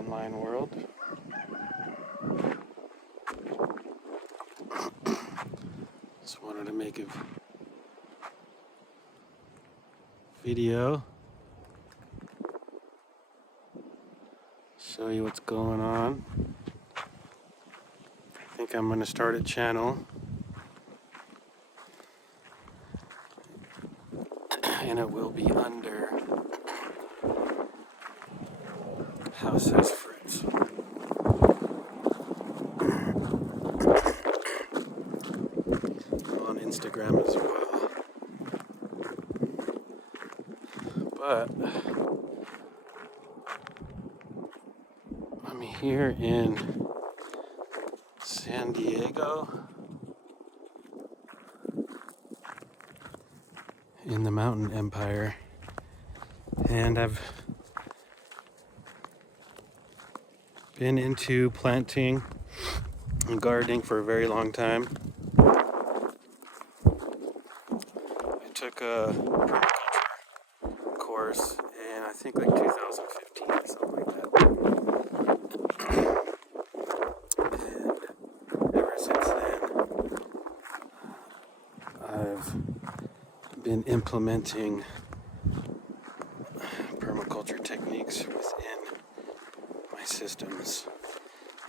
online world. Just wanted to make a video, show you what's going on. I think I'm going to start a channel, and it will be under House Says Fritz. On Instagram as well. But I'm here in San Diego, in the Mountain Empire, and I've been into planting and gardening for a very long time. I took a permaculture course in I think like 2015 or something like that. And ever since then, I've been implementing permaculture techniques within my systems.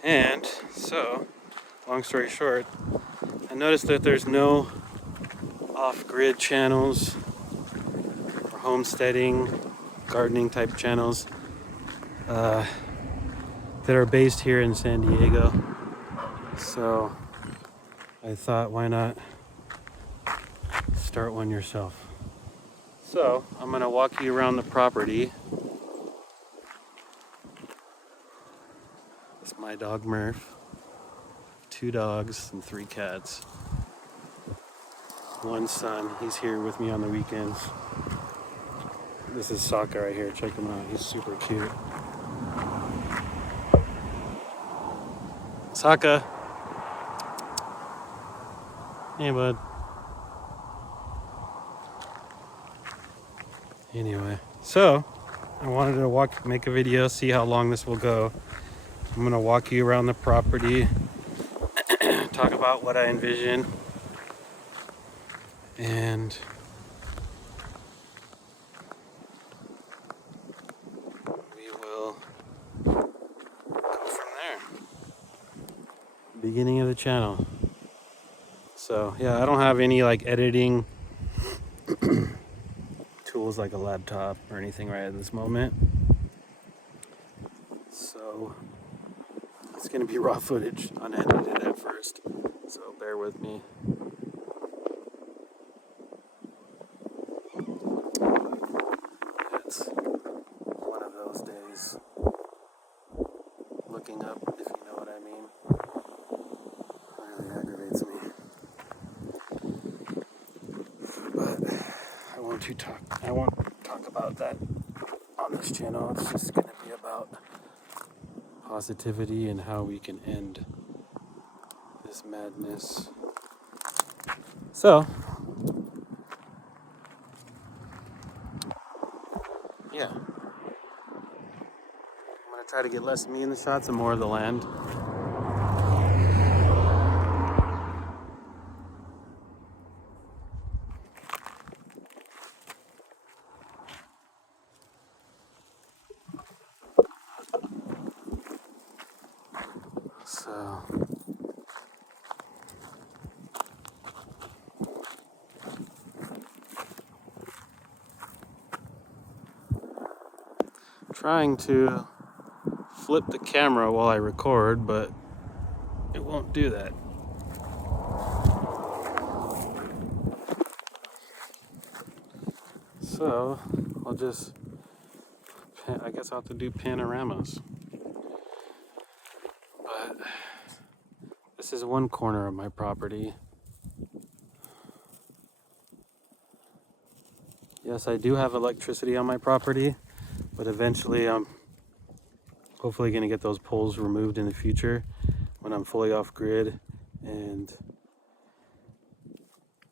And so, long story short, I noticed that there's no off-grid channels or homesteading, gardening type channels that are based here in San Diego. So I thought, why not start one yourself? So I'm gonna walk you around the property. It's my dog Murph, 2 dogs and 3 cats. One son, he's here with me on the weekends. This is Sokka right here, check him out, he's super cute. Sokka! Hey bud. Anyway, so I wanted to make a video, see how long this will go. I'm gonna walk you around the property, talk about what I envision, and we will go from there. Beginning of the channel. So yeah, I don't have any like editing tools like a laptop or anything right at this moment. So it's gonna be raw footage, unedited at first. So bear with me. It's one of those days. Looking up, if you know what I mean, really aggravates me. But I won't talk about that on this channel. It's just gonna be about positivity and how we can end this madness. So, yeah. I'm gonna try to get less of me in the shots and more of the land. So, trying to flip the camera while I record, but it won't do that. So, I guess I'll have to do panoramas. But this is one corner of my property. Yes, I do have electricity on my property, but eventually I'm hopefully going to get those poles removed in the future when I'm fully off grid and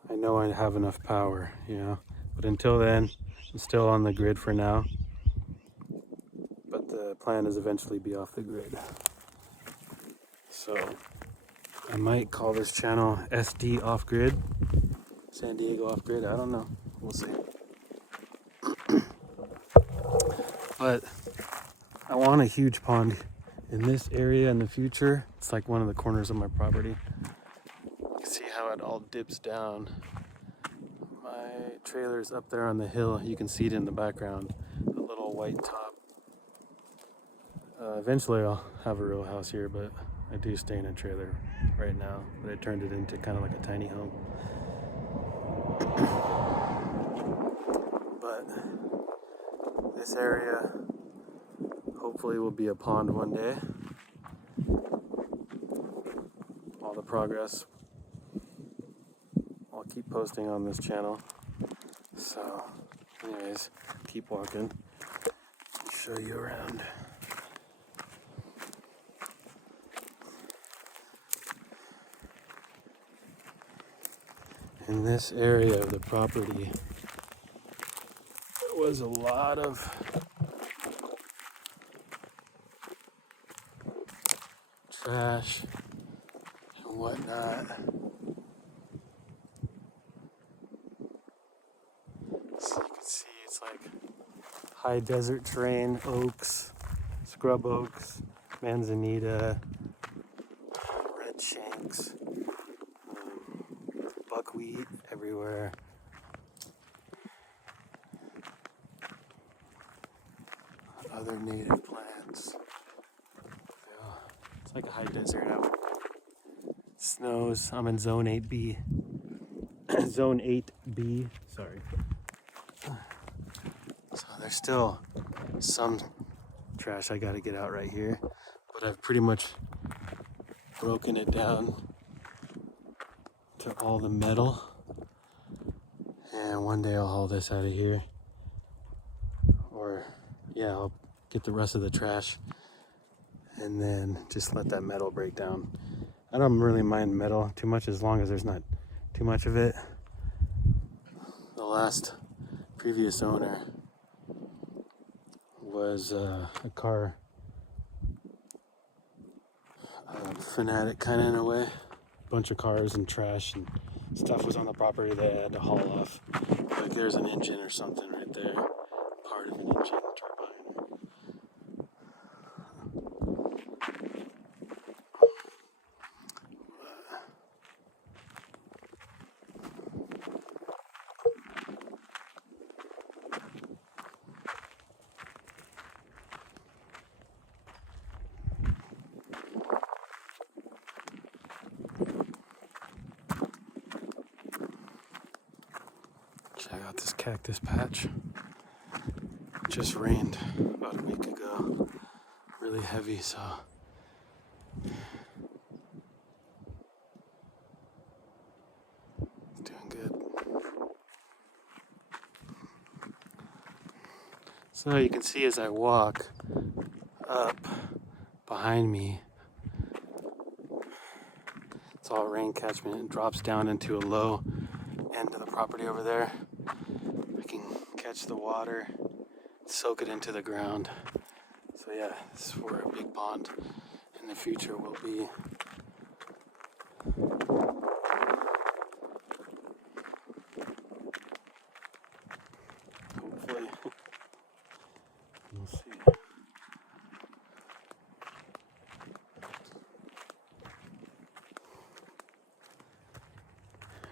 I know I have enough power, But until then, I'm still on the grid for now. But the plan is eventually be off the grid. So I might call this channel SD Off Grid, San Diego Off Grid. I don't know. We'll see. But I want a huge pond in this area in the future. It's like one of the corners of my property. You can see how it all dips down. My trailer's up there on the hill. You can see it in the background, a little white top. Eventually I'll have a real house here, but I do stay in a trailer right now. But I turned it into kind of like a tiny home. But this area hopefully will be a pond one day. All the progress I'll keep posting on this channel. So anyways, keep walking. I'll show you around. In this area of the property, there was a lot of trash and whatnot. So you can see it's like high desert terrain, oaks, scrub oaks, manzanita, red shanks, buckwheat everywhere. Other native plants. Yeah, it's like a high desert out. Snows. I'm in zone 8B. Zone 8B. Sorry. So there's still some trash I gotta get out right here, but I've pretty much broken it down to all the metal, and one day I'll haul this out of here, or yeah, I'll get the rest of the trash and then just let that metal break down. I don't really mind metal too much as long as there's not too much of it. The previous owner was a car fanatic kind of in a way. A bunch of cars and trash and stuff was on the property that I had to haul off. Like there's an engine or something right there, part of an engine turbine. Check out this cactus patch. It just rained about a week ago. Really heavy, so it's doing good. So you can see as I walk up behind me, it's all rain catchment. It drops down into a low end of the property over there. I can catch the water, soak it into the ground. So yeah, this is where a big pond in the future will be. Hopefully. We'll see.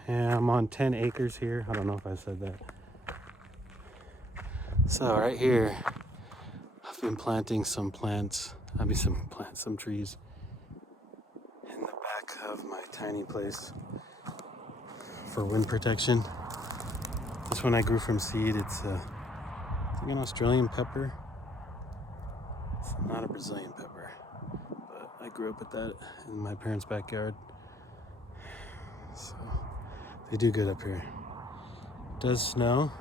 Yeah, I'm on 10 acres here. I don't know if I said that. So right here, I've been planting some plants. Some trees in the back of my tiny place for wind protection. This one I grew from seed. It's like an Australian pepper. It's not a Brazilian pepper, but I grew up with that in my parents' backyard. So they do good up here. It does snow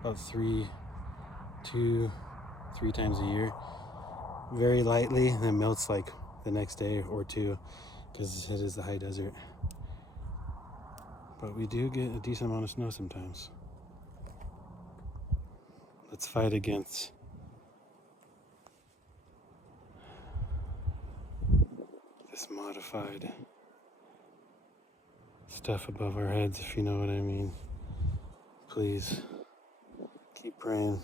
about 3 times a year. Very lightly, and then melts like the next day or two because it is the high desert. But we do get a decent amount of snow sometimes. Let's fight against modified stuff above our heads, if you know what I mean. Please keep praying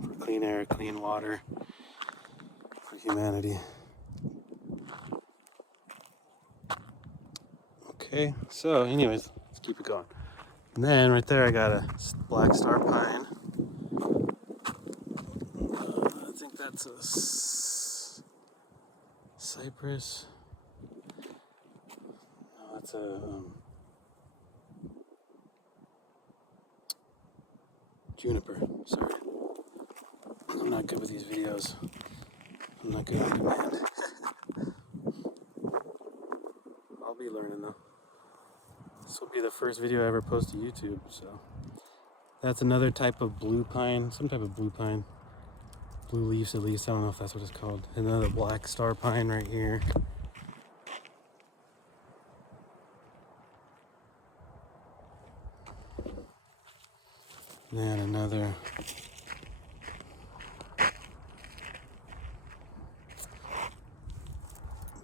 for clean air, clean water, for humanity. Okay, so anyways, let's keep it going. And then right there I got a black star pine. I think that's a cypress. No, that's a juniper. Sorry, I'm not good with these videos. I'm not good on demand. I'll be learning though. This will be the first video I ever post to YouTube, so that's another type of blue pine, some type of blue pine. Blue leaves at least, I don't know if that's what it's called. Another black star pine right here. And another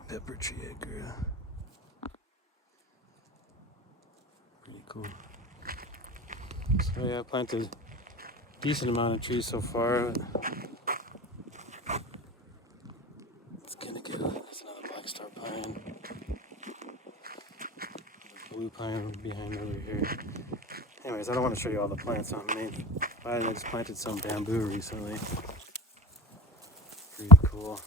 pepper tree acre. Pretty cool. So yeah, I planted a decent amount of trees so far. It's gonna get, there's another black star pine. The blue pine behind over here. Anyways, I don't want to show you all the plants on me. I just planted some bamboo recently. Pretty cool.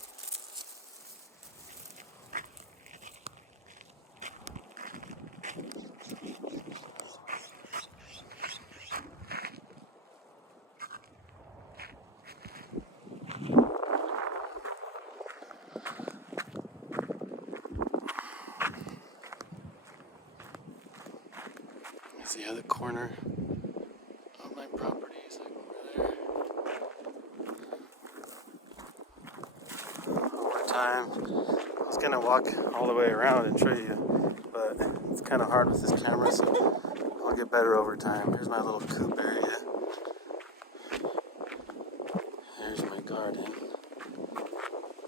See how the corner of my property is like over there. Over time, I was gonna walk all the way around and show you, but it's kind of hard with this camera, so I'll get better over time. Here's my little coop area. Here's my garden.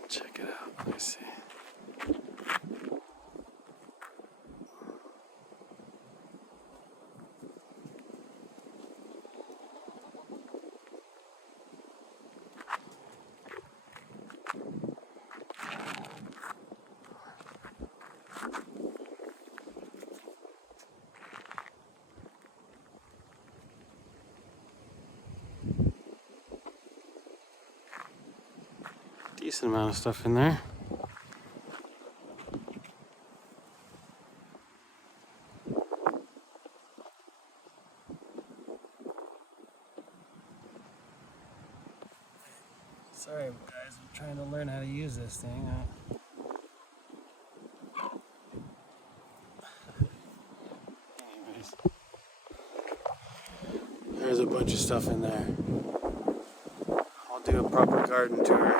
Check it out. Let me see. Decent amount of stuff in there. Sorry guys, I'm trying to learn how to use this thing. Anyways, there's a bunch of stuff in there. I'll do a proper garden tour.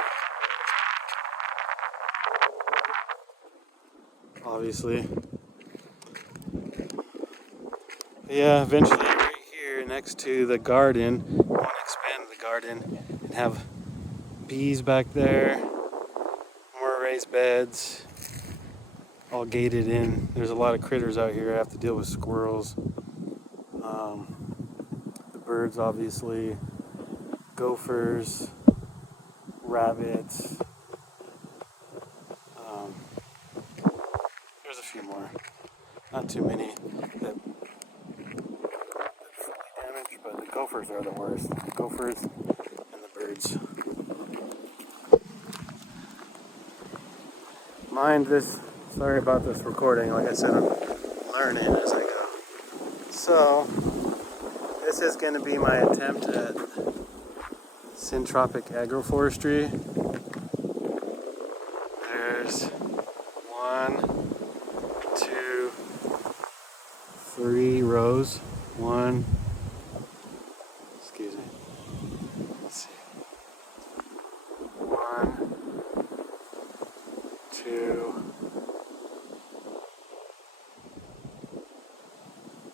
Obviously. Yeah, eventually right here next to the garden, I want to expand the garden and have bees back there, more raised beds, all gated in. There's a lot of critters out here. I have to deal with squirrels, the birds obviously, gophers, rabbits. There's a few more, not too many that fully damaged, but the gophers are the worst. The gophers and the birds. Mind this, sorry about this recording, like I said, I'm learning as I go. So, this is going to be my attempt at syntropic agroforestry. There's 1, 2, 3 rows. Excuse me. Let's see. 1, 2,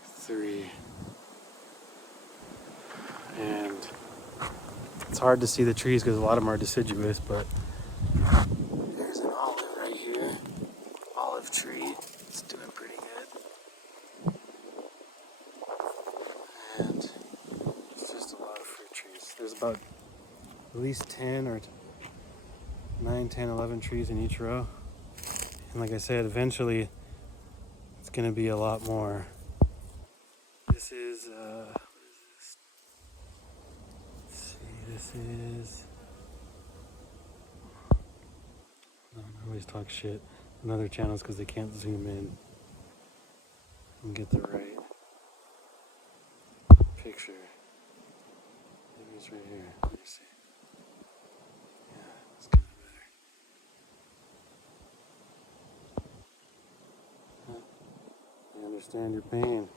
3. And it's hard to see the trees because a lot of them are deciduous, but there's an olive right here. There's about at least 10 or 9, 10, 11 trees in each row. And like I said, eventually it's going to be a lot more. This is, what is this? Let's see, this is, no, I always talk shit on other channels because they can't zoom in and get the right picture. Maybe it's right here. Let me see. Yeah, it's kind of better. I understand your pain.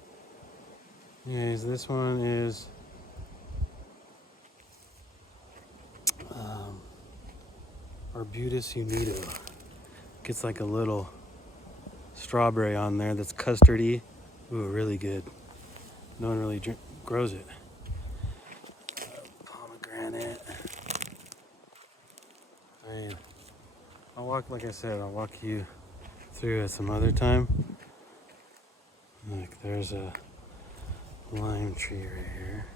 Anyways, this one is Arbutus unido. Gets like a little strawberry on there that's custardy. Ooh, really good. No one really grows it. Pomegranate. Man, I'll walk, like I said, I'll walk you through it some other time. Look, there's a lime tree right here.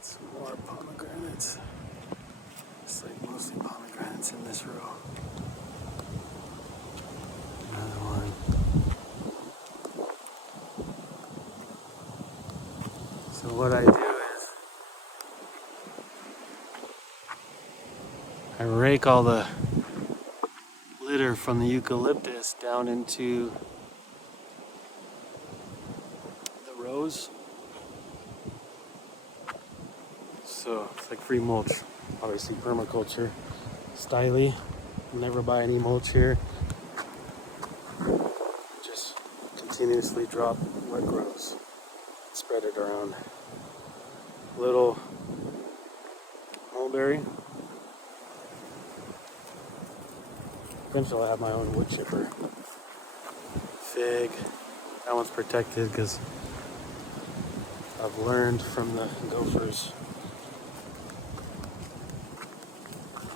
Some more pomegranates. It's like mostly pomegranates in this row. Another one. So what I do is I rake all the litter from the eucalyptus down into the rows. So it's like free mulch. Obviously permaculture. Styly. Never buy any mulch here. Just continuously drop what grows. Spread it around. Little mulberry. Eventually I'll have my own wood chipper. Fig. That one's protected because I've learned from the gophers.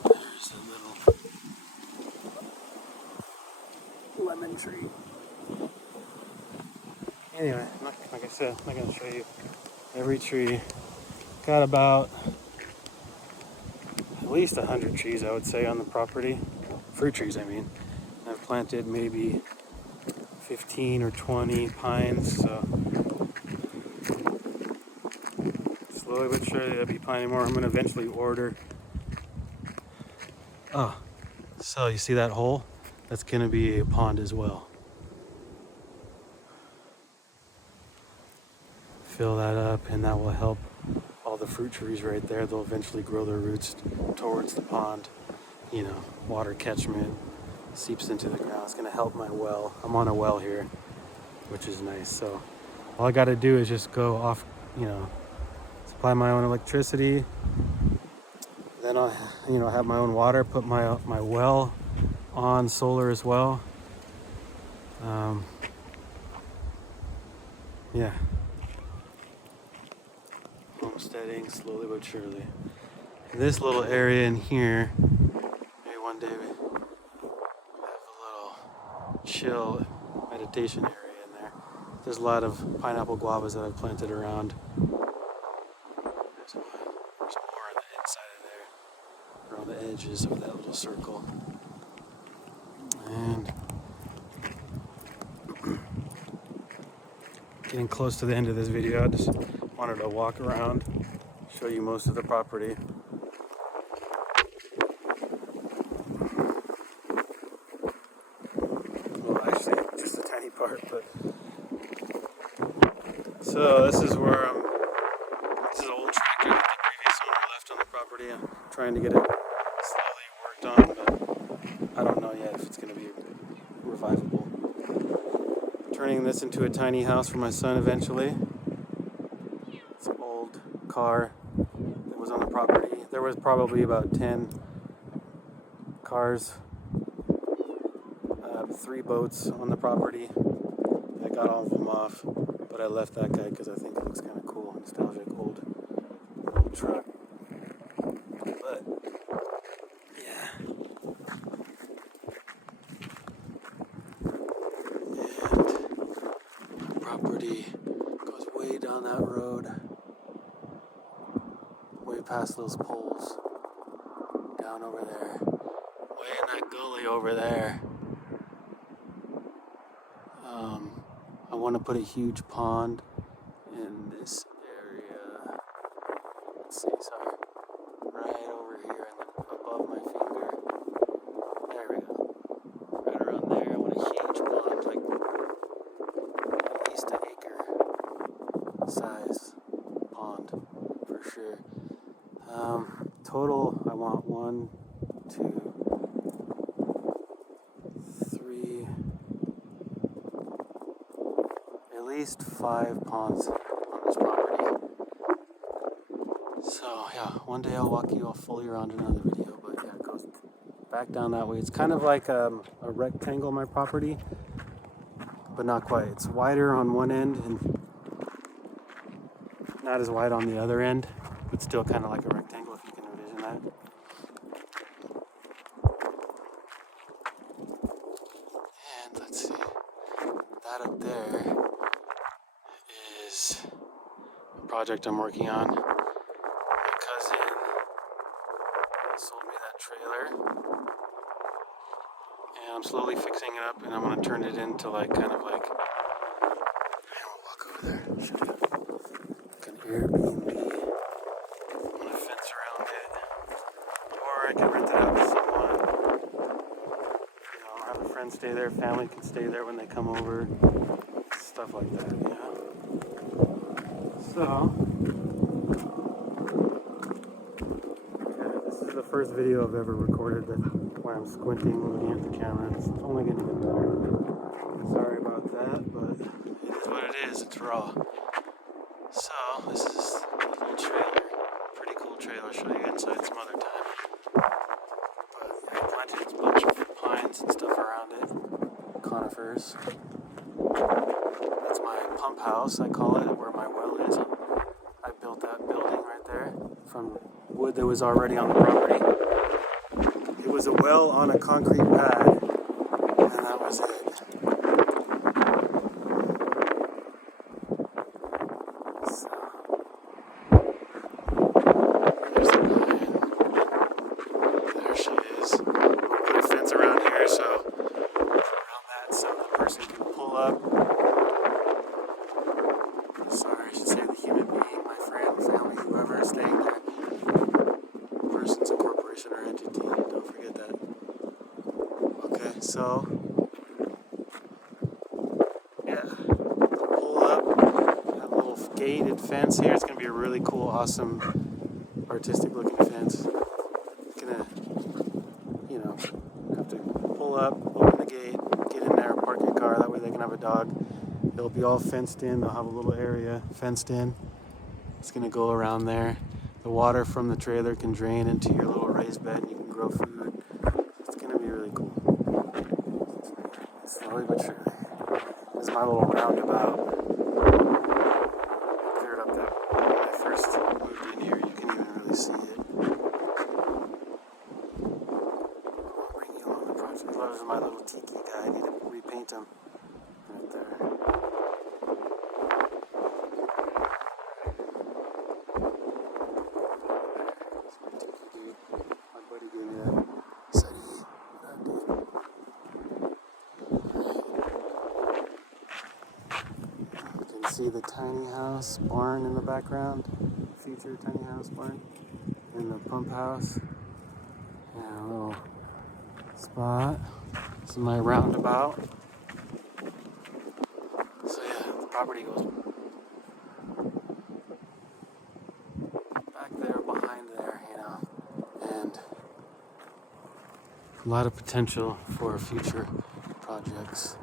There's a little lemon tree. Anyway, like I said, I'm not going to show you every tree. Got about at least 100 trees, I would say, on the property. Fruit trees, I mean. I've planted maybe 15 or 20 pines, so slowly but surely I'll be planting more. I'm going to eventually order. Oh, so you see that hole? That's going to be a pond as well. Fill that up, and that will help all the fruit trees right there. They'll eventually grow their roots towards the pond. You know, water catchment seeps into the ground. It's going to help my well. I'm on a well here, which is nice. So all I got to do is just go off, supply my own electricity. Then I'll, have my own water, put my well on solar as well. Yeah. Homesteading slowly but surely. This little area in here, maybe one day we have a little chill meditation area in there. There's a lot of pineapple guavas that I've planted around. There's more on the inside of there, around the edges of that little circle. And getting close to the end of this video, I just wanted to walk around, show you most of the property. Well, actually, just a tiny part, but. So this is where this is an old tractor that the previous owner left on the property. I'm trying to get it slowly worked on, but I don't know yet if it's going to be revivable. Turning this into a tiny house for my son eventually. It's an old car that was on the property. There was probably about 10 cars, 3 boats on the property. I got all of them off, but I left that guy because I think it looks kind of cool, nostalgic old truck. But yeah, property goes way down that road, way past those poles, down over there, way in that gully over there. I want to put a huge pond in this area. Let's see, sorry. Right over here and then above my finger. There we go. Right around there. I want a huge pond, like at least an acre size pond for sure. Total, I want 1, 2, 3, at least 5 ponds on this property. So yeah, one day I'll walk you all fully around in another video, but yeah, it goes back down that way. It's kind of like a rectangle, my property, but not quite. It's wider on one end and not as wide on the other end, but still kind of like a rectangle if you can envision that. And let's see, that up there is a project I'm working on. My cousin sold me that trailer, and I'm slowly fixing it up, and I'm going to turn it into like kind of like, I'm going to walk over there, show you, like an Airbnb. I'm going to fence around it, or I can rent it out to someone. You know, have a friend stay there, family can stay there when they come over, stuff like that, you know. So, yeah, this is the first video I've ever recorded that where I'm squinting, looking at the camera. It's only going to get better. Sorry about that, but it is what it is. It's raw. So, this is a little trailer. Pretty cool trailer. I'll show you inside some other time. But yeah, I planted a bunch of pines and stuff around it. Conifers. That's my pump house, I call it, where my well is. I built that building right there from wood that was already on the property. It was a well on a concrete pad, and that was it. So, there's the lion. There she is. I'll put a fence around here, so the person can pull up. Sorry, I should say the human being, my friend, family, whoever is staying there. Person's a corporation or entity, don't forget that. Okay, so, yeah, pull up, that little gated fence here. It's going to be a really cool, awesome, artistic looking fence. It's going to, you know, have to pull up, open the gate, get in there, park your car, that way they can have a dog. It'll be all fenced in. They'll have a little area fenced in. It's going to go around there. The water from the trailer can drain into your little raised bed and you can grow food. It's going to be really cool. Slowly but surely. This is my little roundabout. I cleared up that when I first moved in here. You can even really see it. I'll bring you along the project. This is my little tiki guy. I need to repaint him right there. See the tiny house barn in the background, future tiny house barn, and the pump house, and a little spot. This is my roundabout. So yeah, the property goes back there, behind there, you know, and a lot of potential for future projects.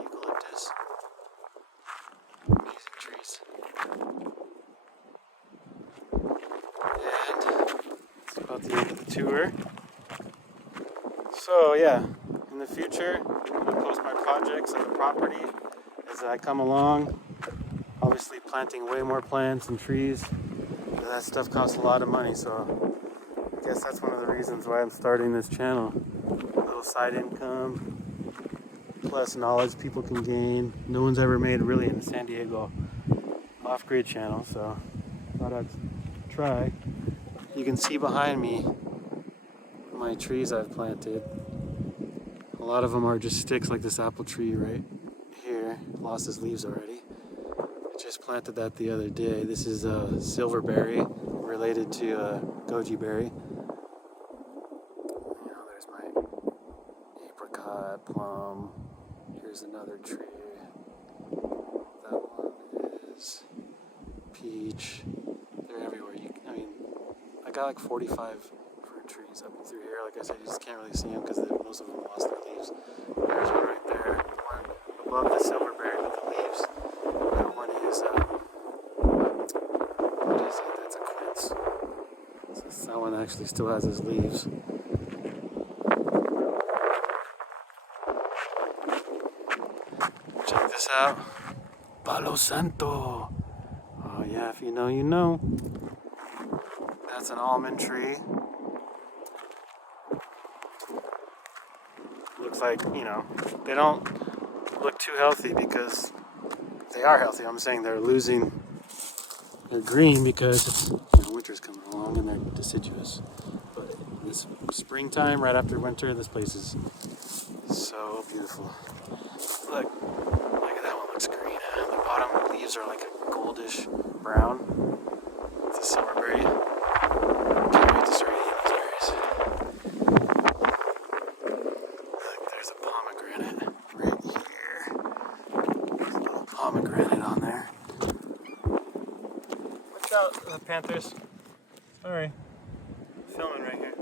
Eucalyptus. Amazing trees. And it's about the end of the tour. So yeah, in the future, I'm going to post my projects at the property as I come along. Obviously planting way more plants and trees But that stuff costs a lot of money, so I guess that's one of the reasons why I'm starting this channel. A little side income, plus knowledge people can gain. No one's ever made really in the San Diego off-grid channel, so I thought I'd try. You can see behind me my trees I've planted. A lot of them are just sticks, like this apple tree right here. Lost its leaves already. I just planted that the other day. This is a silverberry related to goji berry. There's my apricot, plum. Here's another tree. That one is peach. They're everywhere. I got like 45 fruit trees up through here. Like I said, you just can't really see them because most of them lost their leaves. There's one right there. One above the silverberry with the leaves. That one is, what is it? That's a quince. So that one actually still has its leaves. Check this out. Palo Santo. Oh yeah, if you know, you know. That's an almond tree. Looks like, they don't look too healthy because they are healthy. I'm saying they're losing their green because it's, winter's coming along and they're deciduous. But this springtime, right after winter, this place is so beautiful. Look at that one, looks green. The bottom leaves are like a goldish brown. It's a silverberry. Can't wait to start eating those berries. Look, there's a pomegranate right here. There's a little pomegranate on there. Watch out, panthers. Sorry. Filming right here.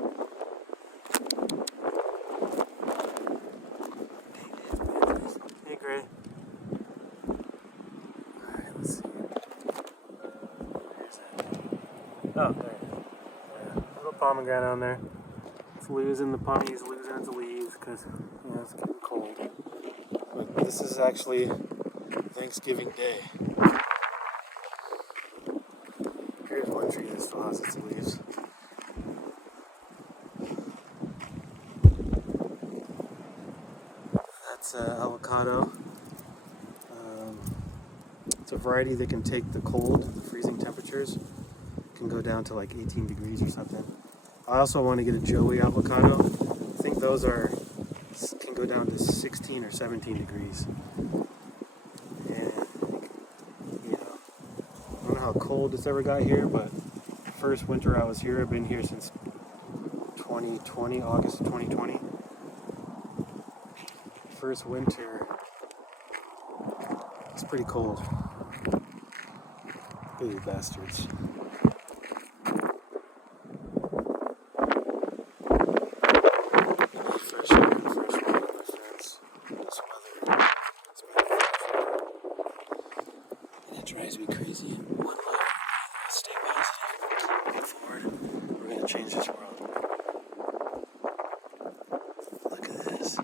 Hey, Gray. Alright, let's see. Where's that? Oh, there. Yeah, little pomegranate on there. It's losing he's losing its leaves because it's getting cold. But this is actually Thanksgiving Day. Here's one tree that still has its leaves. That's avocado. It's a variety that can take the cold, the freezing temperatures. It can go down to like 18 degrees or something. I also want to get a Joey avocado. I think those can go down to 16 or 17 degrees. And I don't know how cold it's ever got here, but first winter I was here, I've been here since 2020, August of 2020. First winter, it's pretty cold. Look at you bastards. Fresh water on the fence. This weather, it's been and it drives me crazy. One life, stay positive, move forward. We're gonna change this world. Look at this.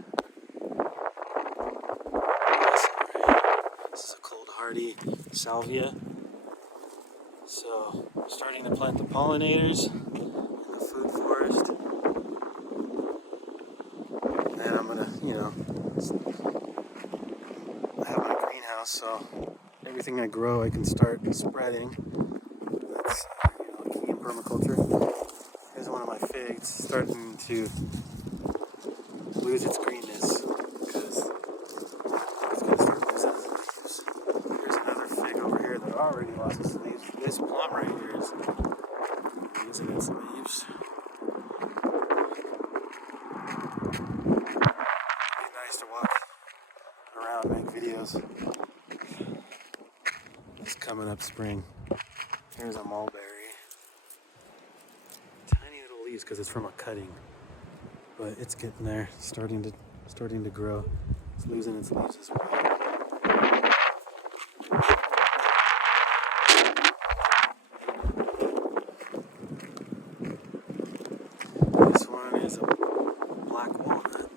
This is a cold hardy salvia. So I'm starting to plant the pollinators in the food forest. And I'm gonna, I have my greenhouse, so everything I grow I can start spreading. That's key in permaculture. Here's one of my figs starting to lose its greenness because it's gonna start losing its leaves. There's another fig over here that already lost its leaves. This plum right here is losing its leaves. It'd be nice to walk around, make videos. It's coming up spring. Here's a mulberry. Tiny little leaves because it's from a cutting, but it's getting there, starting to grow. It's losing its leaves as well. This one is a black walnut.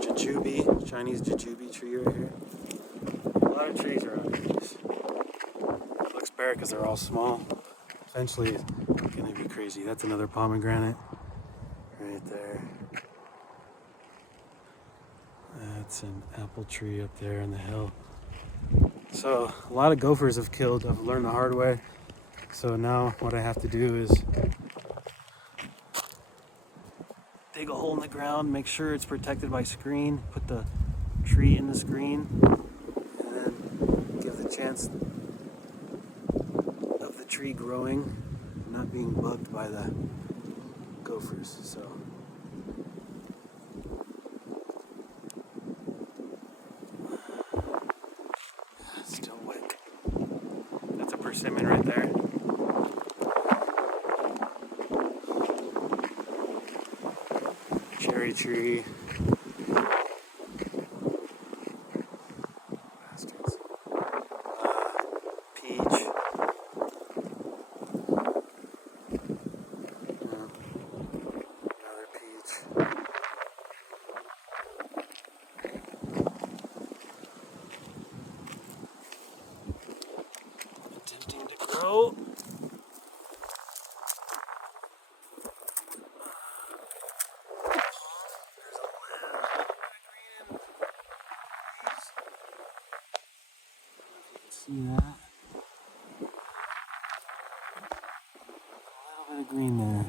Jujube, Chinese jujube tree right here. A lot of trees around here. spare because they're all small. Eventually, it's gonna be crazy. That's another pomegranate right there. That's an apple tree up there in the hill. So a lot of gophers have killed. I've learned the hard way. So now what I have to do is dig a hole in the ground, make sure it's protected by screen, put the tree in the screen, and then give the chance of the tree growing, not being bugged by the gophers. So still wet. That's a persimmon right there. Cherry tree. Bastards. Peach. Another peach. Attempting to grow. See that? A little bit of green there. I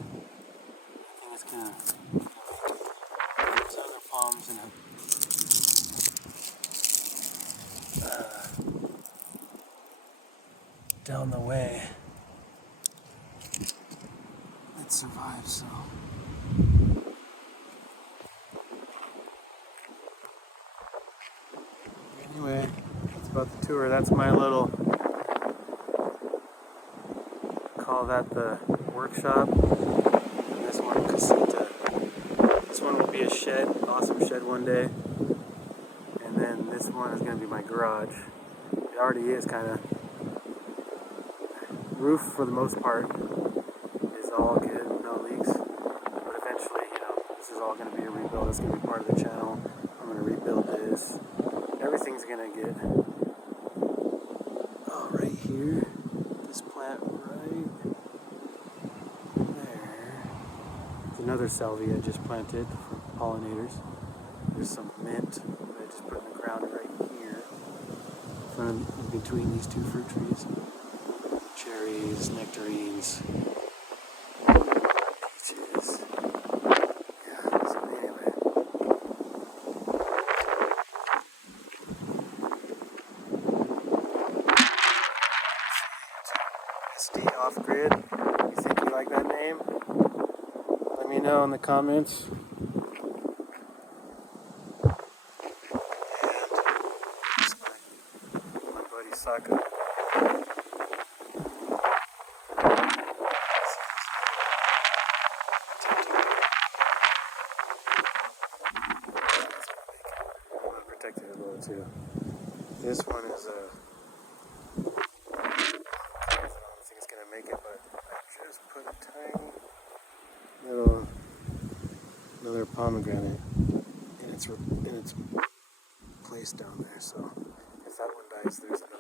think it's gonna make it. There's other palms and down the way that survived, so. Anyway, that's about the tour. That's my little, call that the workshop. And this one, casita. This one will be a shed, awesome shed one day. And then this one is going to be my garage. It already is kind of. Roof, for the most part, is all good, no leaks. But eventually, this is all going to be a rebuild. It's going to be part of the channel. I'm going to rebuild this. Everything's going to get. Oh, right here. This plant right there. It's another salvia I just planted for pollinators. There's some mint that I just put in the ground right here. In between these two fruit trees. Cherries, nectarines, peaches. Yeah, so anyway. SD Off Grid. You think you like that name? Let me know in the comments. And my buddy Saka. Protected a little too. This one is I don't think it's gonna make it, but I just put a tiny little another pomegranate in its place down there. So if that one dies, there's another.